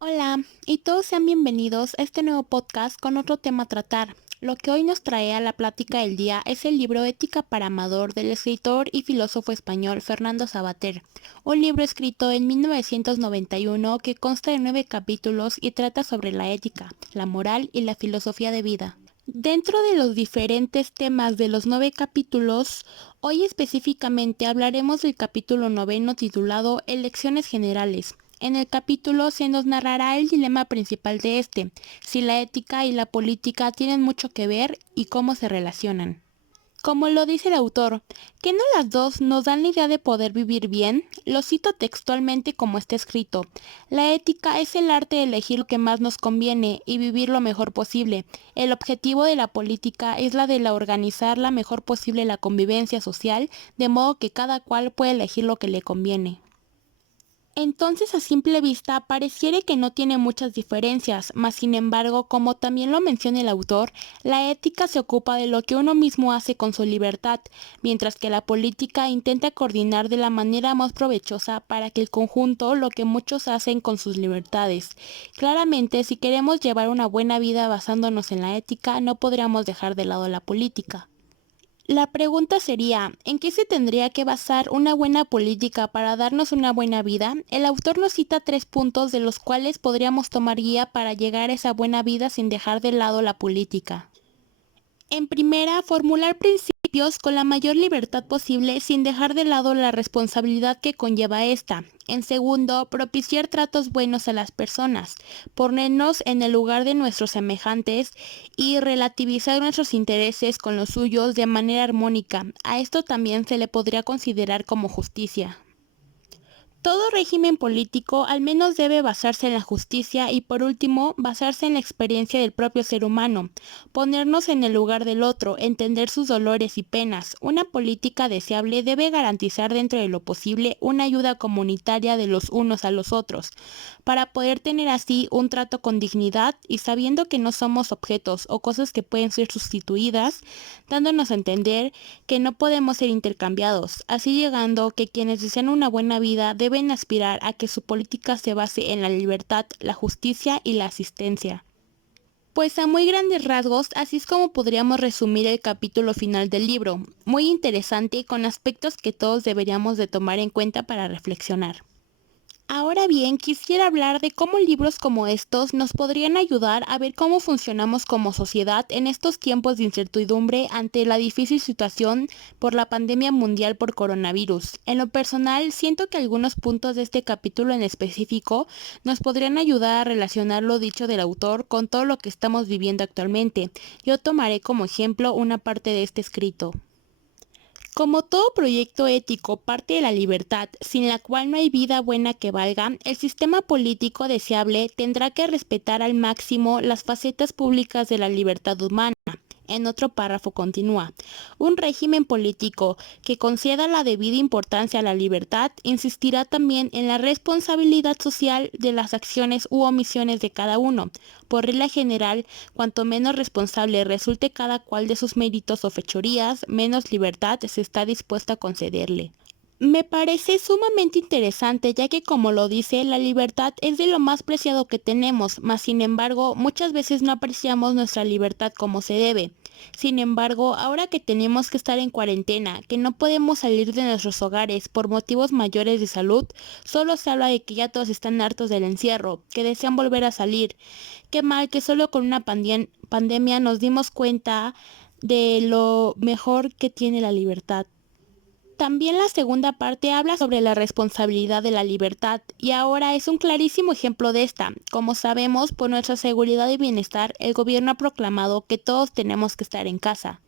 Hola, y todos sean bienvenidos a este nuevo podcast con otro tema a tratar. Lo que hoy nos trae a la plática del día es el libro Ética para Amador del escritor y filósofo español Fernando Savater, un libro escrito en 1991 que consta de 9 capítulos y trata sobre la ética, la moral y la filosofía de vida. Dentro de los diferentes temas de los 9 capítulos, hoy específicamente hablaremos del capítulo noveno titulado Elecciones Generales. En el capítulo se nos narrará el dilema principal de este, si la ética y la política tienen mucho que ver y cómo se relacionan. Como lo dice el autor, ¿que no las dos nos dan la idea de poder vivir bien? Lo cito textualmente como está escrito. La ética es el arte de elegir lo que más nos conviene y vivir lo mejor posible. El objetivo de la política es la de organizar la mejor posible la convivencia social, de modo que cada cual puede elegir lo que le conviene. Entonces a simple vista pareciera que no tiene muchas diferencias, mas sin embargo, como también lo menciona el autor, la ética se ocupa de lo que uno mismo hace con su libertad, mientras que la política intenta coordinar de la manera más provechosa para que el conjunto lo que muchos hacen con sus libertades. Claramente, si queremos llevar una buena vida basándonos en la ética, no podríamos dejar de lado la política. La pregunta sería, ¿en qué se tendría que basar una buena política para darnos una buena vida? El autor nos cita 3 puntos de los cuales podríamos tomar guía para llegar a esa buena vida sin dejar de lado la política. En primera, formular principios con la mayor libertad posible sin dejar de lado la responsabilidad que conlleva esta. En segundo, propiciar tratos buenos a las personas, ponernos en el lugar de nuestros semejantes y relativizar nuestros intereses con los suyos de manera armónica. A esto también se le podría considerar como justicia. Todo régimen político al menos debe basarse en la justicia y por último basarse en la experiencia del propio ser humano, ponernos en el lugar del otro, entender sus dolores y penas. Una política deseable debe garantizar dentro de lo posible una ayuda comunitaria de los unos a los otros, para poder tener así un trato con dignidad y sabiendo que no somos objetos o cosas que pueden ser sustituidas, dándonos a entender que no podemos ser intercambiados, así llegando que quienes desean una buena vida deben aspirar a que su política se base en la libertad, la justicia y la asistencia. Pues a muy grandes rasgos, así es como podríamos resumir el capítulo final del libro, muy interesante con aspectos que todos deberíamos de tomar en cuenta para reflexionar. Ahora bien, quisiera hablar de cómo libros como estos nos podrían ayudar a ver cómo funcionamos como sociedad en estos tiempos de incertidumbre ante la difícil situación por la pandemia mundial por coronavirus. En lo personal, siento que algunos puntos de este capítulo en específico nos podrían ayudar a relacionar lo dicho del autor con todo lo que estamos viviendo actualmente. Yo tomaré como ejemplo una parte de este escrito. Como todo proyecto ético parte de la libertad, sin la cual no hay vida buena que valga, el sistema político deseable tendrá que respetar al máximo las facetas públicas de la libertad humana. En otro párrafo continúa, un régimen político que conceda la debida importancia a la libertad insistirá también en la responsabilidad social de las acciones u omisiones de cada uno. Por regla general, cuanto menos responsable resulte cada cual de sus méritos o fechorías, menos libertad se está dispuesto a concederle. Me parece sumamente interesante ya que como lo dice, la libertad es de lo más preciado que tenemos, mas sin embargo muchas veces no apreciamos nuestra libertad como se debe. Sin embargo, ahora que tenemos que estar en cuarentena, que no podemos salir de nuestros hogares por motivos mayores de salud, solo se habla de que ya todos están hartos del encierro, que desean volver a salir. Qué mal que solo con una pandemia nos dimos cuenta de lo mejor que tiene la libertad. También la segunda parte habla sobre la responsabilidad de la libertad y ahora es un clarísimo ejemplo de esta. Como sabemos, por nuestra seguridad y bienestar, el gobierno ha proclamado que todos tenemos que estar en casa.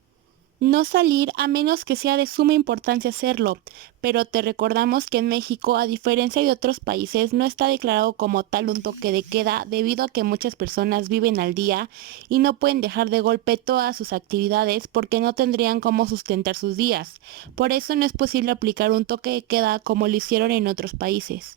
No salir a menos que sea de suma importancia hacerlo, pero te recordamos que en México, a diferencia de otros países, no está declarado como tal un toque de queda debido a que muchas personas viven al día y no pueden dejar de golpe todas sus actividades porque no tendrían cómo sustentar sus días. Por eso no es posible aplicar un toque de queda como lo hicieron en otros países.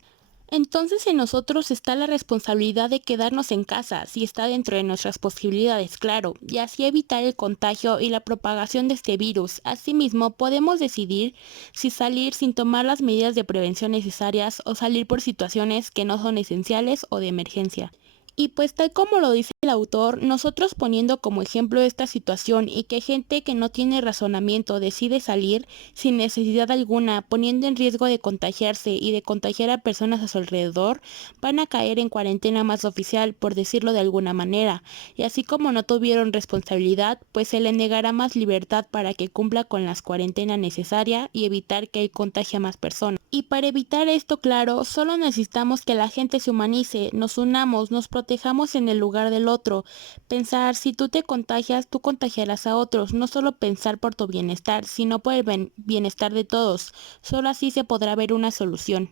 Entonces en nosotros está la responsabilidad de quedarnos en casa, si está dentro de nuestras posibilidades, claro, y así evitar el contagio y la propagación de este virus. Asimismo, podemos decidir si salir sin tomar las medidas de prevención necesarias o salir por situaciones que no son esenciales o de emergencia. Y pues tal como lo dice el autor, nosotros poniendo como ejemplo esta situación y que gente que no tiene razonamiento decide salir sin necesidad alguna, poniendo en riesgo de contagiarse y de contagiar a personas a su alrededor, van a caer en cuarentena más oficial, por decirlo de alguna manera, y así como no tuvieron responsabilidad, pues se le negará más libertad para que cumpla con las cuarentenas necesarias y evitar que él contagie a más personas. Y para evitar esto, claro, solo necesitamos que la gente se humanice, nos unamos, nos protejamos en el lugar del otro. Pensar, si tú te contagias, tú contagiarás a otros. No solo pensar por tu bienestar, sino por el bienestar de todos. Solo así se podrá ver una solución.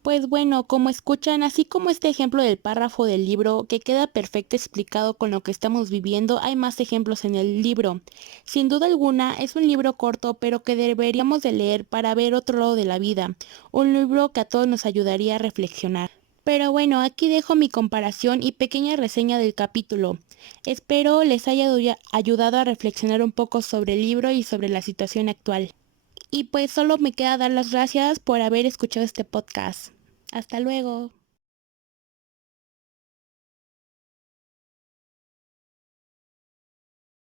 Pues bueno, como escuchan, así como este ejemplo del párrafo del libro, que queda perfecto explicado con lo que estamos viviendo, hay más ejemplos en el libro. Sin duda alguna, es un libro corto, pero que deberíamos de leer para ver otro lado de la vida. Un libro que a todos nos ayudaría a reflexionar. Pero bueno, aquí dejo mi comparación y pequeña reseña del capítulo. Espero les haya ayudado a reflexionar un poco sobre el libro y sobre la situación actual. Y pues solo me queda dar las gracias por haber escuchado este podcast. Hasta luego.